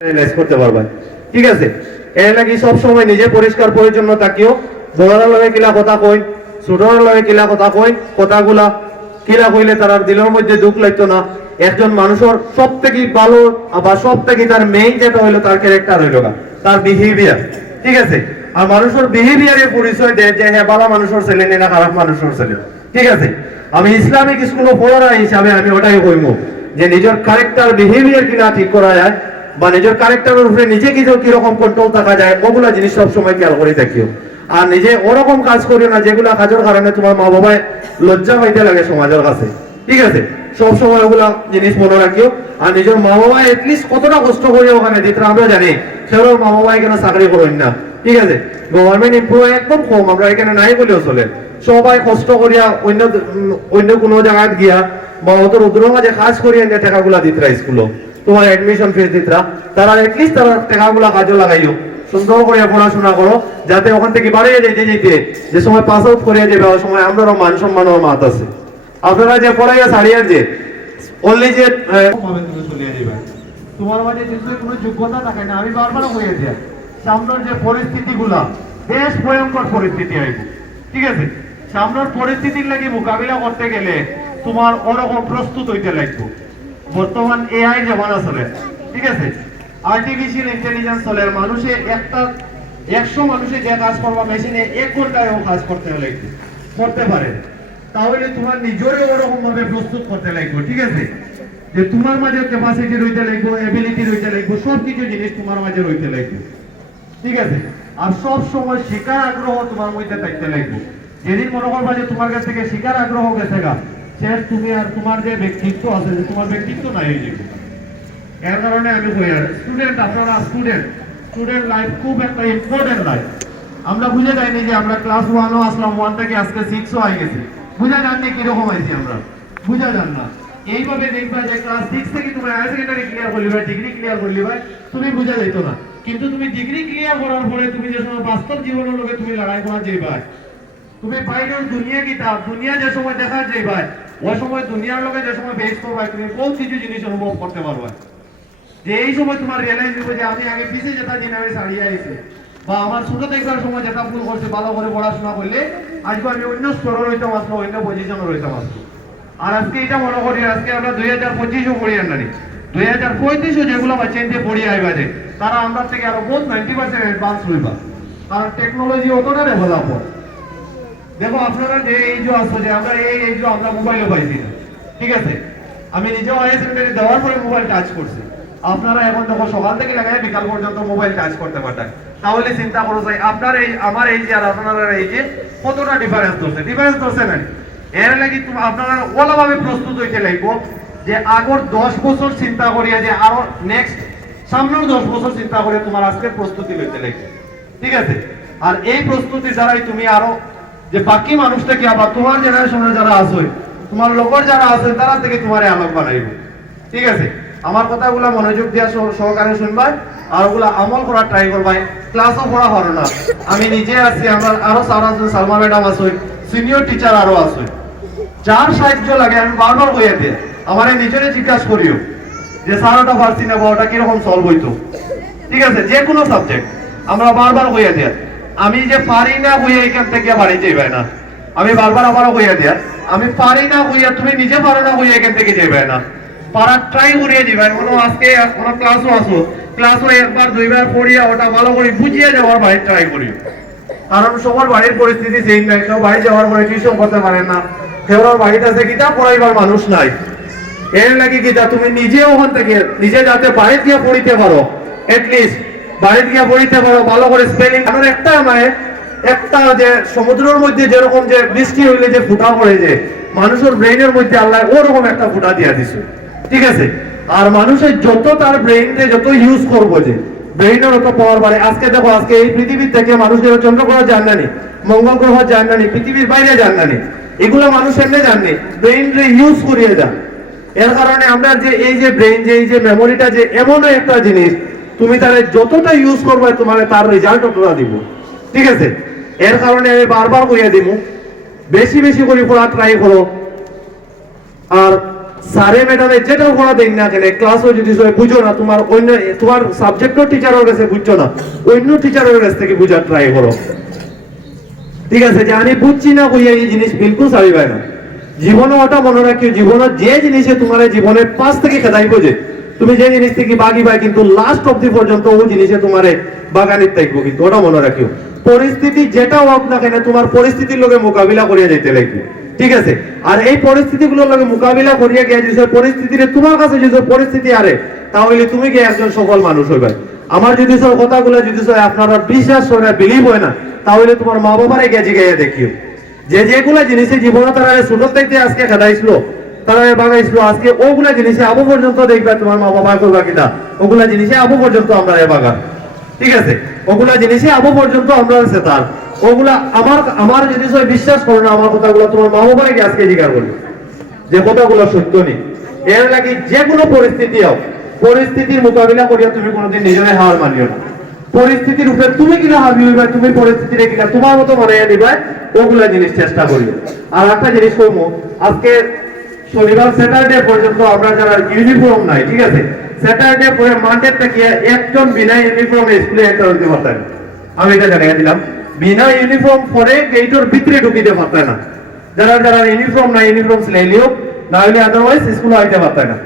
Realise করতে পারবা। ঠিক আছে, এর লাগি সব সময় নিজে পরিষ্কার পরিচ্ছন্ন থাকিও। বড়রা লগে কিলা কথা কই, ছোটরা লগে কিলা কথা কই, কথাগুলা কিলা কইলে তার দিলের মধ্যে দুঃখ লাগতো না। একজন মানুষের সব থেকে ভালো বা সব থেকে তার মেইন যেটা হইলো তার ক্যারেক্টার হইলো তার বিহেভিয়ার। ঠিক আছে, আর মানুষের বিহেভিয়ারের পরিচয় দেয় যে হ্যাঁ ভালো মানুষের ছেলে না খারাপ মানুষের ছেলে। ঠিক আছে, আমি ইসলামিক স্কুলে পড়ারা হিসাবে আমি ওটাই কইমু যে নিজের ক্যারেক্টার বিহেভিয়ার কিনা ঠিক করা যায় বা নিজের ক্যারেক্টারের উপরে নিজে কিরকম কন্ট্রোল থাকা যায় ওগুলা জিনিস সবসময় খেয়াল করে থাকিও। আর নিজে ওরকম কাজ করিও না যেগুলা কাজের কারণে তোমার মা বাবায় লজ্জা পাইতে লাগে সমাজের কাছে। ঠিক আছে, সবসময় ওগুলা জিনিস মনে রাখিও। আর নিজের মা বাবা এটলিস্ট কতটা কষ্ট করে ওখানে দিতে আমরা জানি, সেগুলো মা বাবা এখানে চাকরি করেন না। ঠিক আছে, গভর্নমেন্ট এমপ্লয় একদম কম, আমরা এখানে নাই বলেও চলে। সবাই কষ্ট করিয়া অন্য কোনো জায়গায় গিয়া বা ওদের উদ্রম মাঝে কাজ করিয়া নিয়ে টাকাগুলা দিতরা স্কুলে, তোমার অ্যাডমিশন ফিস দিতরা, তারা এটলিস্ট তারা টাকাগুলা কাজে লাগাইও, সুন্দর করে পড়াশোনা করো, যাতে ওখান থেকে বাড়িয়ে যেতে যেতে যে সময় পাস আউট করিয়া যাবে ওই সময় আমরাও মান সম্মানের মাত আছে। আপনারা যে পড়াইয়া ছাড়িয়ার যে অনলি যে তুমি চলিয়ে যাবে, তোমার মাঝে নিশ্চয়ই কোনো যোগ্যতা থাকে না। আমি বারবার হয়ে যাই সামনের যে পরিস্থিতিগুলা বেশ ভয়ঙ্কর পরিস্থিতি আইবে। ঠিক আছে, সামনের পরিস্থিতির লাগি মোকাবিলা করতে গেলে তোমার ওরকম প্রস্তুত হইতে লাগবে। বর্তমান এআই জামানা চলে। ঠিক আছে, আর্টিফিশিয়াল ইন্টেলিজেন্স চলে। মানুষে 100 মানুষে যে কাজ করবা মেশিনে 1 ঘন্টায় ও কাজ করতে পারে। তাহলে তোমার নিজেরও ওরকম ভাবে প্রস্তুত করতে লাগবে। ঠিক আছে, যে তোমার মাঝে ক্যাপাসিটি রইতে লাগবে, এবিলিটি রইতে লাগবে, সব কিছু জিনিস তোমার মাঝে রইতে লাগবে। ঠিক আছে, আর সব সময় শেখার আগ্রহ তোমার মধ্যে থাকতে লাগবে। যেদিন মনে করবা যে তোমার কাছ থেকে শেখার আগ্রহ গেছে গা, শেষ তুমি আর তোমার যে ব্যক্তিত্ব আছে যে তোমার ব্যক্তিত্ব নাই হয়ে যাবে। এর কারণে আমি কই আর স্টুডেন্ট, আপনারা স্টুডেন্ট লাইফ খুব একটা ইম্পর্টেন্ট লাইফ। আমরা বুঝে যাইনি যে আমরা ক্লাস 1ও আসলাম, 1 থেকে আজকে 6ও হয়ে গেছে। বুঝা যাননি কিরকম হয়েছি আমরা, বুঝা যান না। এইভাবে দেখবা যে ক্লাস 6 থেকে তুমি হায়ার সেকেন্ডারি ক্লিয়ার করলি ভাই, ডিগ্রি ক্লিয়ার করলি ভাই, তুমি বুঝা যাইত না। কিন্তু তুমি ডিগ্রি ক্লিয়ার করার পরে তুমি যে সময় বাস্তব জীবনের লোকে তুমি লড়াই করা যাইবা, তুমি বাইরের দুনিয়া কিতাব দুনিয়া যে সময় দেখা যাইবা, ওই সময় দুনিয়ার লোকে যে সময় বেশ করবা, তুমি বহুত কিছু জিনিস অনুভব করতে পারবা। যে এই সময় তোমার রিয়েলাইজ হবে যে আমি আগে পিছিয়ে যেটা জিনিস আমি ছাড়িয়ে আইছি, বা আমার ছোট থাকার সময় যেটা ভুল করছে, ভালো করে পড়াশোনা করলে আজকে আমি অন্য স্তরে রইতাম আসলো, অন্য পজিশনে রইতাম আসলো। আর আজকে এটা মনে করি আজকে আমরা 2025ও পড়ি আনি, 2035ও যেগুলো বাচ্চা পড়ি আইবা যে তারা আমরা থেকে আরো বহুত 90% অ্যাডভান্স হইবা, কারণ টেকনোলজি অতটা ডেভেলপ হয়। দেখো আপনারা যে এই যে আসো যে আমরা এই যে আমরা মোবাইলে পাইছি না। ঠিক আছে, আমি নিজেও হায়ার সেকেন্ডারি দেওয়ার পরে মোবাইল টাচ করছি। আপনারা এখন দেখো সকাল থেকে লাগাই বিকাল পর্যন্ত মোবাইল টাচ করতে পারতেন। তাহলে চিন্তা করো যে আপনার এই আমার এই যে আর আপনারা এই যে কতটা ডিফারেন্স ধরছে না। এর লাগি তুমি আপনারা ওলাভাবে প্রস্তুত হইতে লাগবো যে আগর 10 বছর চিন্তা করিয়া যে আরো নেক্সট সামনের 10 বছর চিন্তা করে তোমার আজকের প্রস্তুতি লইতে লাগবে। ঠিক আছে, আর এই প্রস্তুতি যারাই তুমি আরো যে বাকি মানুষ থেকে আবার তোমার জেনারেশনে যারা আছে, তোমার লোকের যারা আছে তারা থেকে তোমার আলোক বানাইবে। ঠিক আছে, আমার কথাগুলো মনোযোগ দিয়া সহকারে শুনবাই আর ওগুলা আমল করার ট্রাই করবাই। ক্লাসও পড়া হলো না, আমি নিজে আছি, আমার আরো সালমা ম্যাডাম আছে, সিনিয়র টিচার আরো আছে, যার সাহায্য লাগে আমি বারবার হইয়া দিয়ে আমার নিজেরে জিজ্ঞাসা করিও যে স্যার ওটা পারছি না বা ওটা কিরকম সলভ হইতো। ঠিক আছে, যে কোনো সাবজেক্ট আমরা বারবার হইয়া দিয়া, আমি যে পারি না হইয়া এখান থেকে বাড়ি যাইবে না, আমি বারবার আবারও হইয়া দিয়া আমি পারি না হইয়া তুমি নিজে পারো না হইয়া এখান থেকে যাইবে না, পারার ট্রাই করিয়ে দিবেন। কোনো আজকে কোনো ক্লাসও আসো, ক্লাসও একবার দুইবার পড়িয়া ওটা ভালো করে বুঝিয়ে যাওয়ার বাড়ির ট্রাই করি। কারণ সবার বাড়ির পরিস্থিতি সেই নাই, কেউ বাড়ি যাওয়ার পরে টিউশন করতে পারেন না, কেউ বাড়িতে আছে কিতাব পড়াইবার মানুষ নাই। এর লাগে কিতা তুমি নিজে ওখান থেকে নিজে যাতে বাড়িতে গিয়ে পড়িতে পারো, এটলিস্ট বাড়িতে গিয়ে পড়িতে পারো ভালো করে স্পেলিং। কারণ একটা যে সমুদ্রের মধ্যে যেরকম যে বৃষ্টি হইলে যে ফুটা পড়ে, যে মানুষের ব্রেইনের মধ্যে আল্লাহ ওরকম একটা ফুটা দিয়া দিছে। ঠিক আছে, আর মানুষের যত তার ব্রেইনকে যত ইউজ করবো যে ব্রেইনের অত পাওয়ার বাড়ে। আজকে দেখো আজকে এই পৃথিবীর থেকে মানুষের চন্দ্র গ্রহ যান নানি, মঙ্গল গ্রহ যান নানি, পৃথিবীর বাইরে যান নানি, এগুলো মানুষ এমনি জাননি, ব্রেইন ইউজ করিয়ে যান। এর কারণে আমরা যে এই যে ব্রেইন যে এই যে মেমোরিটা যে এমন একটা জিনিস, তুমি তার যতটা ইউজ করবে তোমার তার রেজাল্ট ততটা দিব। ঠিক আছে, এর কারণে আমি বারবার কইয়া দিব বেশি বেশি করে পড়া ট্রাই করো। আর স্যারে ম্যাডামে যেটাও পড়া দেন না কেন ক্লাসও যদি বুঝো না, তোমার অন্য তোমার সাবজেক্টও টিচারের কাছে বুঝছো না, অন্য টিচারের কাছ থেকে বুঝার ট্রাই করো। ঠিক আছে, যে আমি বুঝছি না কইয়া এই জিনিস বিলকুল সারিবাই না। জীবনে ওটা মনে রাখিও, জীবনে যে জিনিসে তোমার জীবনের পাশ থেকে খেদাইবো, যে তুমি যে জিনিস থেকে বাগি পাই কিন্তু লাস্ট অব্দি পর্যন্ত ওই জিনিসে তোমার বাগানিত থাকবো, কিন্তু ওটা মনে রাখিও। পরিস্থিতি যেটা হোক না কেন তোমার পরিস্থিতির লগে মোকাবিলা করিয়া যাইতে লাগবে। ঠিক আছে, আর এই পরিস্থিতিগুলোর লগে মোকাবিলা করিয়া গিয়া যে পরিস্থিতিতে তোমার কাছে যে পরিস্থিতি আরে, তাহলে তুমি গিয়ে একজন সফল মানুষ হইবে। আমার যদি সব কথাগুলো যদি আপনারা বিশ্বাস হয় না, বিলিভ হয় না, তাহলে তোমার মা বাবারে গিয়ে জিগাইয়া দেখিও যে যেগুলা জিনিসে জীবনে তারা ছোট থেকে আজকে খেদাইছিল, তারা বাগাইছিল, আজকে ওগুলা জিনিসে আবু পর্যন্ত দেখবে তোমার মা বাবা করবা কিনা, ওগুলা জিনিসে আবু পর্যন্ত আমরা বাগান। ঠিক আছে, ওগুলা জিনিসে আবু পর্যন্ত আমরা আছে তার ওগুলা আমার যদি বিশ্বাস করো না আমার কথাগুলো, তোমার মা বাবারে গিয়ে আজকে জিজ্ঞাসা করবে যে কথাগুলো সত্য নেই। এর লাগে যে কোনো পরিস্থিতি হোক, পরিস্থিতির মোকাবিলা করিয়া তুমি কোনোদিন নিজেরাই হার মানিও না। পরিস্থিতির উপরে তুমি কিনা হাবি হইবা, তুমি পরিস্থিতিরে কিনা তোমার মতো বানাইয়া নিবা, ওগুলা জিনিস চেষ্টা করিও। আর একটা জিনিস কইবো, আজকে শনিবার স্যাটারডে পর্যন্ত আমরা যারা ইউনিফর্ম নাই, ঠিক আছে, স্যাটারডে পরে মানডে থেকে একজন বিনা ইউনিফর্মে স্কুলে এন্টার হইতে পারতেন। আমি এটা জানিয়ে দিলাম, বিনা ইউনিফর্ম পরে গেটের ভিতরে ঢুকিতে পারতেন না। যারা যারা ইউনিফর্ম নাই, ইউনিফর্ম সিলাইলিও না হলে আদারওয়াইজ স্কুলে আইতে পারতেন না।